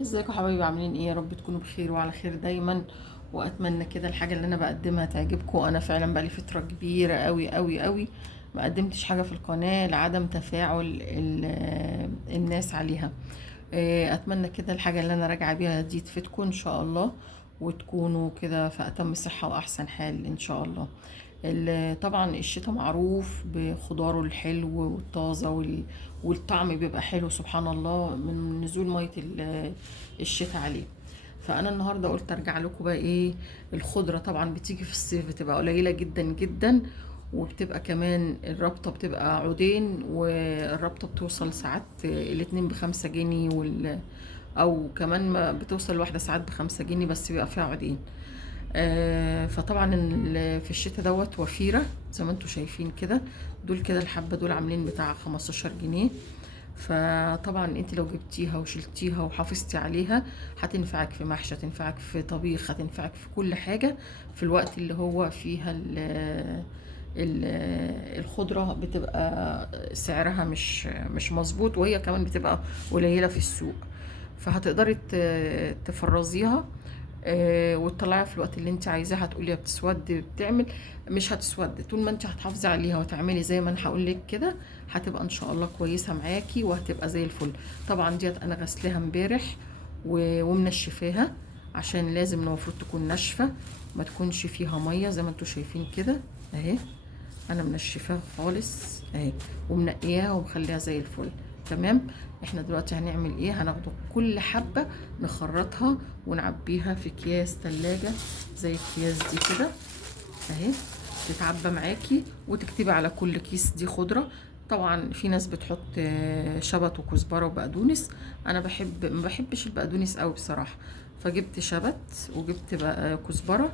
ازيكم حبايبي، عاملين ايه؟ يا رب تكونوا بخير وعلى خير دايما. واتمنى كده الحاجه اللي انا بقدمها تعجبكم. انا فعلا بقالي فتره كبيره قوي قوي قوي ما قدمتش حاجه في القناه لعدم تفاعل الناس عليها. اتمنى كده الحاجه اللي انا راجعه بيها دي تفيدكم ان شاء الله، وتكونوا كده في اتم صحه واحسن حال ان شاء الله. طبعا الشتاء معروف بخضاره الحلو والطازه والطعم بيبقى حلو سبحان الله من نزول ميه الشتاء عليه. فانا النهارده قلت ارجع لكم بقى ايه. الخضره طبعا بتيجي في الصيف بتبقى قليله جدا جدا، وبتبقى كمان الرابطه بتبقى عودين، والرابطه بتوصل ساعات الاتنين ب5 جنيه او كمان ما بتوصل الواحده ساعات ب5 جنيه، بس بيبقى فيها عودين. فطبعا في الشتاء دوت وفيرة زي ما انتوا شايفين كده. دول كده الحبة دول عاملين بتاع 15 جنيه. فطبعا انت لو جبتيها وشلتيها وحافظتي عليها هتنفعك في محشي، هتنفعك في طبيخ، هتنفعك في كل حاجة. في الوقت اللي هو فيها ال الخضرة بتبقى سعرها مش مظبوط، وهي كمان بتبقى قليلة في السوق. فهتقدري تفرزيها وتطلعيها في الوقت اللي انت عايزاه. هتقولي بتسود بتعمل، مش هتسود طول ما انت هتحافظي عليها وتعملي زي ما انا هقول لك كده. هتبقى ان شاء الله كويسه معاكي وهتبقى زي الفل. طبعا ديت انا غسلاها امبارح ومنشفاها، عشان لازم المفروض تكون ناشفه، ما تكونش فيها ميه زي ما انتوا شايفين كده اهي. انا منشفاها خالص اهي، ومنقياها ومخليها زي الفل. تمام. احنا دلوقتي هنعمل ايه؟ هناخد كل حبة نخرطها ونعبيها في اكياس تلاجة زي الكياس دي كده اهي. تتعبى معاكي وتكتبي على كل كيس دي خضرة. طبعا في ناس بتحط شبت وكزبرة وبقدونس. انا ما بحبش البقدونس قوي بصراحة، فجبت شبت وجبت بقى كزبرة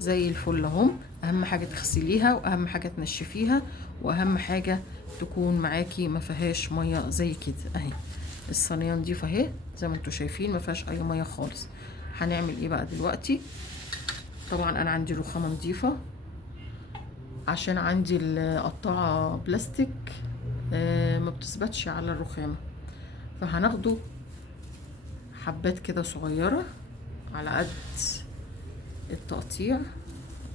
زي الفل اهم. اهم حاجه تغسليها، واهم حاجه تنشفيها، واهم حاجه تكون معاكي ما فيهاش ميه زي كده اهي. الصينيه نضيفه اهي زي ما انتوا شايفين، ما فيهاش اي ميه خالص. هنعمل ايه بقى دلوقتي؟ طبعا انا عندي رخامه نضيفه، عشان عندي القطاعه بلاستيك ما بتثبتش على الرخامه. فهناخده حبات كده صغيره على قد التقطيع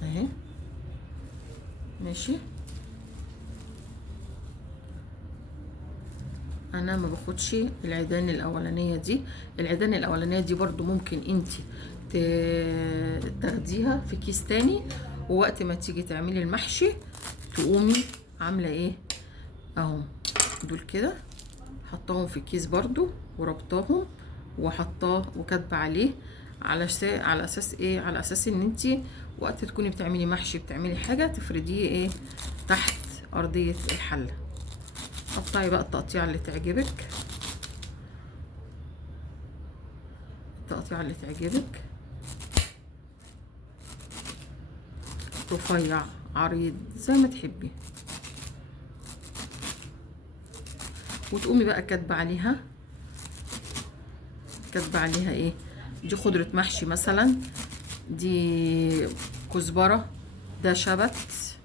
اهي. ماشي. انا ما باخدش العيدان الاولانيه دي. العيدان الاولانيه دي برضو ممكن انتي تاخديها في كيس تاني، ووقت ما تيجي تعملي المحشي تقومي عامله ايه اهو. دول كده حطاهم في كيس برضو وربطاهم وحطاه وكاتبه عليه على اساس ايه؟ على اساس ان انتي وقت تكوني بتعملي محشي، بتعملي حاجه تفرديه ايه تحت ارضيه الحله. قطعي بقى التقطيع اللي تعجبك، التقطيع اللي تعجبك، رفيع عريض زي ما تحبي. وتقومي بقى كاتبه عليها، كاتبه عليها ايه؟ دي خضره محشي مثلا، دي كزبره، ده شبت،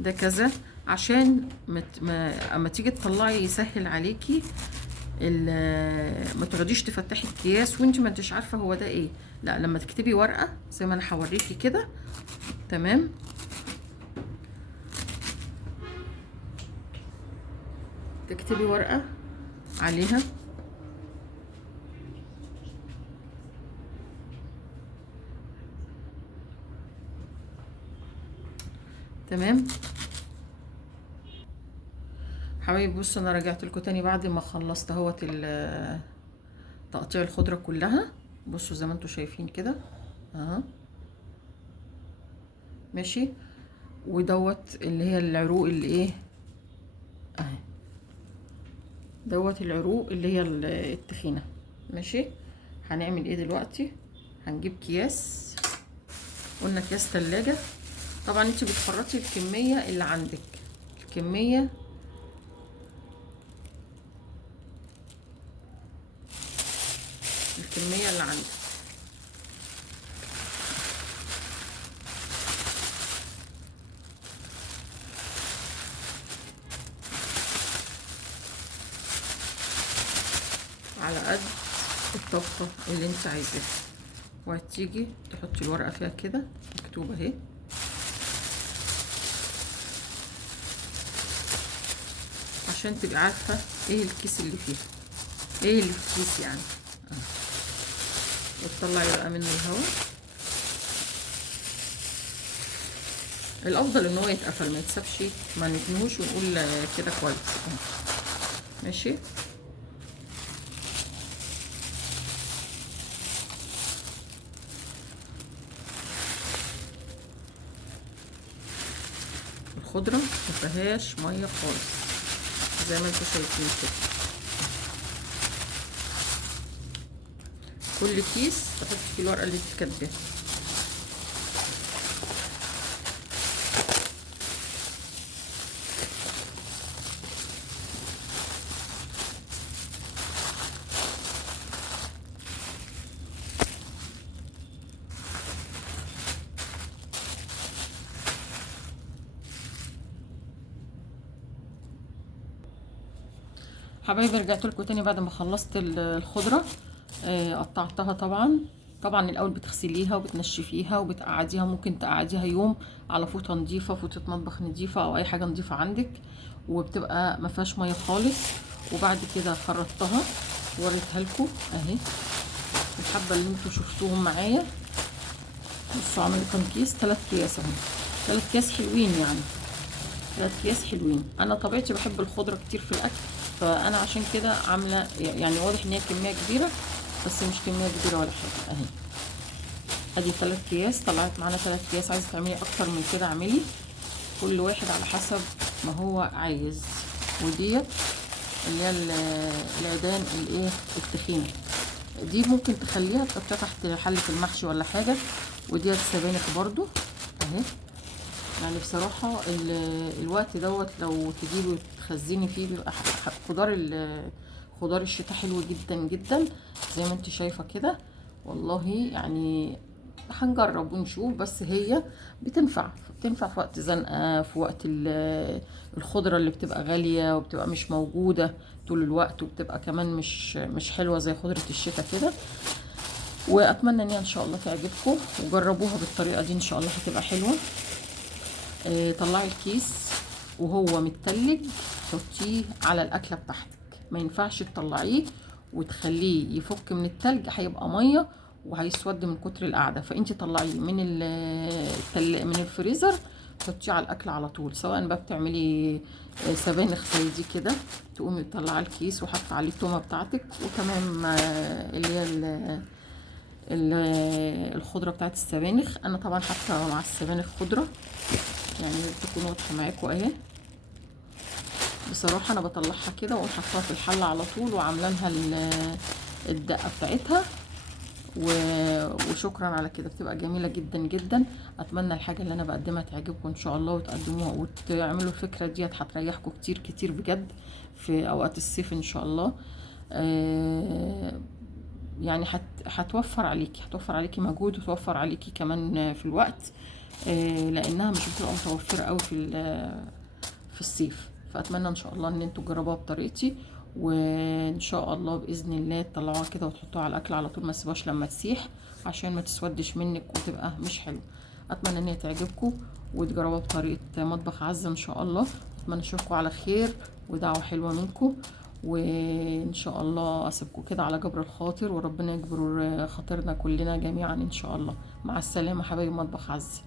ده كذا، عشان اما تيجي تطلعي يسهل عليكي. ما تقعديش تفتحي الكياس وانت ما انتش عارفه هو ده ايه. لا، لما تكتبي ورقه زي ما انا هوريكي كده. تمام. تكتبي ورقه عليها تمام. حبايبي بصوا، انا رجعت لكم تاني بعد ما خلصت اهوت تقطيع الخضره كلها. بصوا زي ما انتوا شايفين كده اهو. ماشي. ودوت اللي هي العروق اللي ايه اهي، دوت العروق اللي هي التخينه. ماشي. هنعمل ايه دلوقتي؟ هنجيب اكياس، قلنا اكياس تلاجة. طبعا انت بتخرطي الكميه اللي عندك، الكميه اللي عندك. على قد الطبخة اللي انت عايزاها، وهتيجي تحطي الورقة فيها كده مكتوبة اهي، عشان تبقي عارفة ايه الكيس اللي فيها، ايه اللي في الكيس يعني. وتطلعي بقى منه الهواء. الافضل ان هو يتقفل، ما يتسابش، ما نتنهوش ونقول كده كويس. ماشي. الخضرة مفيهاش ميه خالص زي ما انتوا شايفين كده. كل كيس تحطي فيه الورقه اللي انت كاتباها. حبايبي رجعت لكم تاني بعد ما خلصت الخضره. قطعتها طبعا. طبعا الاول بتغسليها وبتنشفيها وبتقعديها، ممكن تقعديها يوم على فوطه نظيفه، فوطه مطبخ نظيفه او اي حاجه نظيفه عندك، وبتبقى ما فيهاش ميه خالص. وبعد كده خرطتها وريتها لكم اهي، الحبه اللي انتوا شفتوهم معايا. بصوا عملت كام كيس، 3 اكياس اهو، 3 اكياس حلوين يعني، 3 اكياس حلوين. انا طبيعتي بحب الخضره كتير في الاكل، فانا عشان كده عامله يعني، واضح ان هي كميه كبيره بس مش كميه كبيره ولا حاجه اهي. ادي 3 اكياس، طلعت معانا 3 اكياس. عايزه تعملي اكتر من كده اعملي، كل واحد على حسب ما هو عايز. وديت اللي هي العيدان الايه التخينه دي، ممكن تخليها تحطها تحت حله المحشي ولا حاجه. وديت سبانخ برضو اهي. يعني بصراحه الوقت دوت لو تجيبي وتخزني فيه بيبقى خضار الشتاء حلو جدا جدا زي ما انت شايفه كده. والله يعني هنجرب ونشوف، بس هي بتنفع في وقت زنقه، في وقت الخضره اللي بتبقى غاليه وبتبقى مش موجوده طول الوقت، وبتبقى كمان مش حلوه زي خضره الشتاء كده. واتمنى ان هي ان شاء الله تعجبكم، وجربوها بالطريقه دي ان شاء الله هتبقى حلوه. طلعي الكيس وهو متلج، حطيه على الاكله بتاعتك. ما ينفعش تطلعيه وتخليه يفك من التلج، هيبقى ميه وهيسود من كتر القعده. فانت طلعيه من الفريزر، حطيه على الاكل على طول. سواء بقى بتعملي سبانخ زي دي كده، تقومي مطلعه الكيس وحاطه عليه التومه بتاعتك، وكمان اللي هي الخضره بتاعت السبانخ. انا طبعا حاطه مع السبانخ خضره يعني تكون واضحه معاكم اهي. بصراحه انا بطلعها كده واقوم حاطاها في الحله على طول، وعامله لها الدقه بتاعتها وشكرا على كده. بتبقى جميله جدا جدا. اتمنى الحاجه اللي انا بقدمها تعجبكم ان شاء الله، وتقدموها وتعملوا الفكره ديت، هتريحكم كتير كتير بجد في اوقات الصيف ان شاء الله. يعني هتوفر عليكي مجهود، وتوفر عليكي كمان في الوقت، لانها مش بتبقى متوفره قوي في الصيف. فاتمنى ان شاء الله ان انتوا تجربوها بطريقتي، وان شاء الله باذن الله تطلعوها كده وتحطوها على الاكل على طول، ما تسيبوهاش لما تسيح عشان ما تسودش منك وتبقى مش حلوه. اتمنى ان هي تعجبكم وتجربوها بطريقه مطبخ عزه ان شاء الله. اتمنى اشوفكم على خير ودعوه حلوه منكم، وان شاء الله اسيبكم كده على جبر الخاطر، وربنا يجبر خاطرنا كلنا جميعا ان شاء الله. مع السلامه حبايب مطبخ عزه.